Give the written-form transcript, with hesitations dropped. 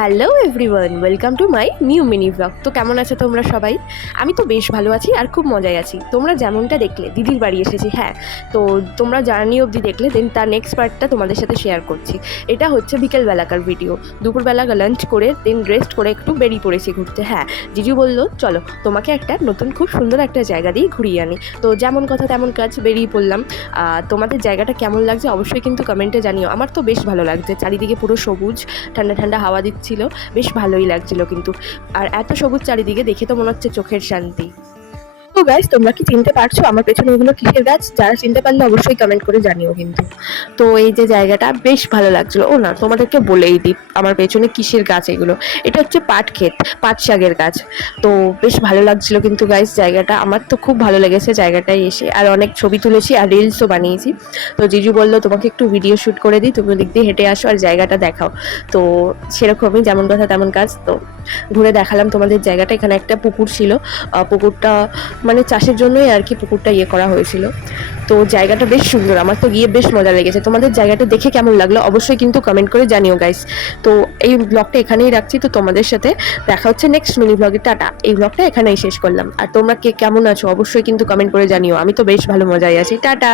Hello everyone, welcome to my new mini blog. তো কেমন আছো তোমরা সবাই? আমি তো বেশ ভালো আছি আর খুব মজায় আছি। তোমরা যেমনটা দেখলে দিদির বাড়ি এসেছি, হ্যাঁ। তো তোমরা জার্নি অবধি দেখলে, দেন তার নেক্সট পার্টটা তোমাদের সাথে শেয়ার করছি। এটা হচ্ছে বিকেলবেলাকার ভিডিও। দুপুরবেলা লাঞ্চ করে দেন রেস্ট করে একটু বেরিয়ে পড়েছি ঘুরতে। হ্যাঁ, জিজু বললো চলো তোমাকে একটা নতুন খুব সুন্দর একটা জায়গা দিয়ে ঘুরিয়ে আনি। তো যেমন কথা তেমন কাজ, বেরিয়ে পড়লাম। তোমাদের জায়গাটা কেমন লাগছে অবশ্যই কিন্তু কমেন্টে জানিও। আমার তো বেশ ভালো লাগছে, চারিদিকে পুরো সবুজ, ঠান্ডা ঠান্ডা হাওয়া দিচ্ছিল, বেশ ভালোই লাগছিল কিন্তু। আর এত সবুজ চারিদিকে দেখে তো মনে হচ্ছে চোখের শান্তি। তো গাইস, তোমরা কি চিনতে পারছো আমার পেছনে এগুলো কিসের গাছ? যারা চিনতে পারলে অবশ্যই কমেন্ট করে জানিও কিন্তু। তো এই যে জায়গাটা বেশ ভালো লাগছিল। ও না, তোমাদেরকে বলেই দিই আমার পেছনে কিসের গাছ এগুলো। এটা হচ্ছে পাট ক্ষেত, পাট শাকের গাছ। তো বেশ ভালো লাগছিল কিন্তু গাইস জায়গাটা। আমার তো খুব ভালো লেগেছে জায়গাটায় এসে, আর অনেক ছবি তুলেছি আর রিলসও বানিয়েছি। তো জিজু বললো তোমাকে একটু ভিডিও শ্যুট করে দিই, তুমি দিক দিয়ে হেঁটে আসো আর জায়গাটা দেখাও। তো সেরকমই যেমন কথা তেমন কাজ। তো ঘুরে দেখালাম তোমাদের জায়গাটা। এখানে একটা পুকুর ছিল, পুকুরটা মানে চাষের জন্যই আর কি পুকুরটা করা হয়েছিল। তো জায়গাটা বেশ সুন্দর, আমার তো গিয়ে বেশ মজা লেগেছে। তোমাদের জায়গাটা দেখে কেমন লাগলো অবশ্যই কিন্তু কমেন্ট করে জানিও গাইস। তো এই ব্লগটা এখানেই রাখছি। তো তোমাদের সাথে দেখা হচ্ছে নেক্সট মিনি ব্লগে। টাটা। এই ব্লগটা এখানেই শেষ করলাম। আর তোমরা কে কেমন আছো অবশ্যই কিন্তু কমেন্ট করে জানিও। আমি তো বেশ ভালো মজায় আছি। টাটা।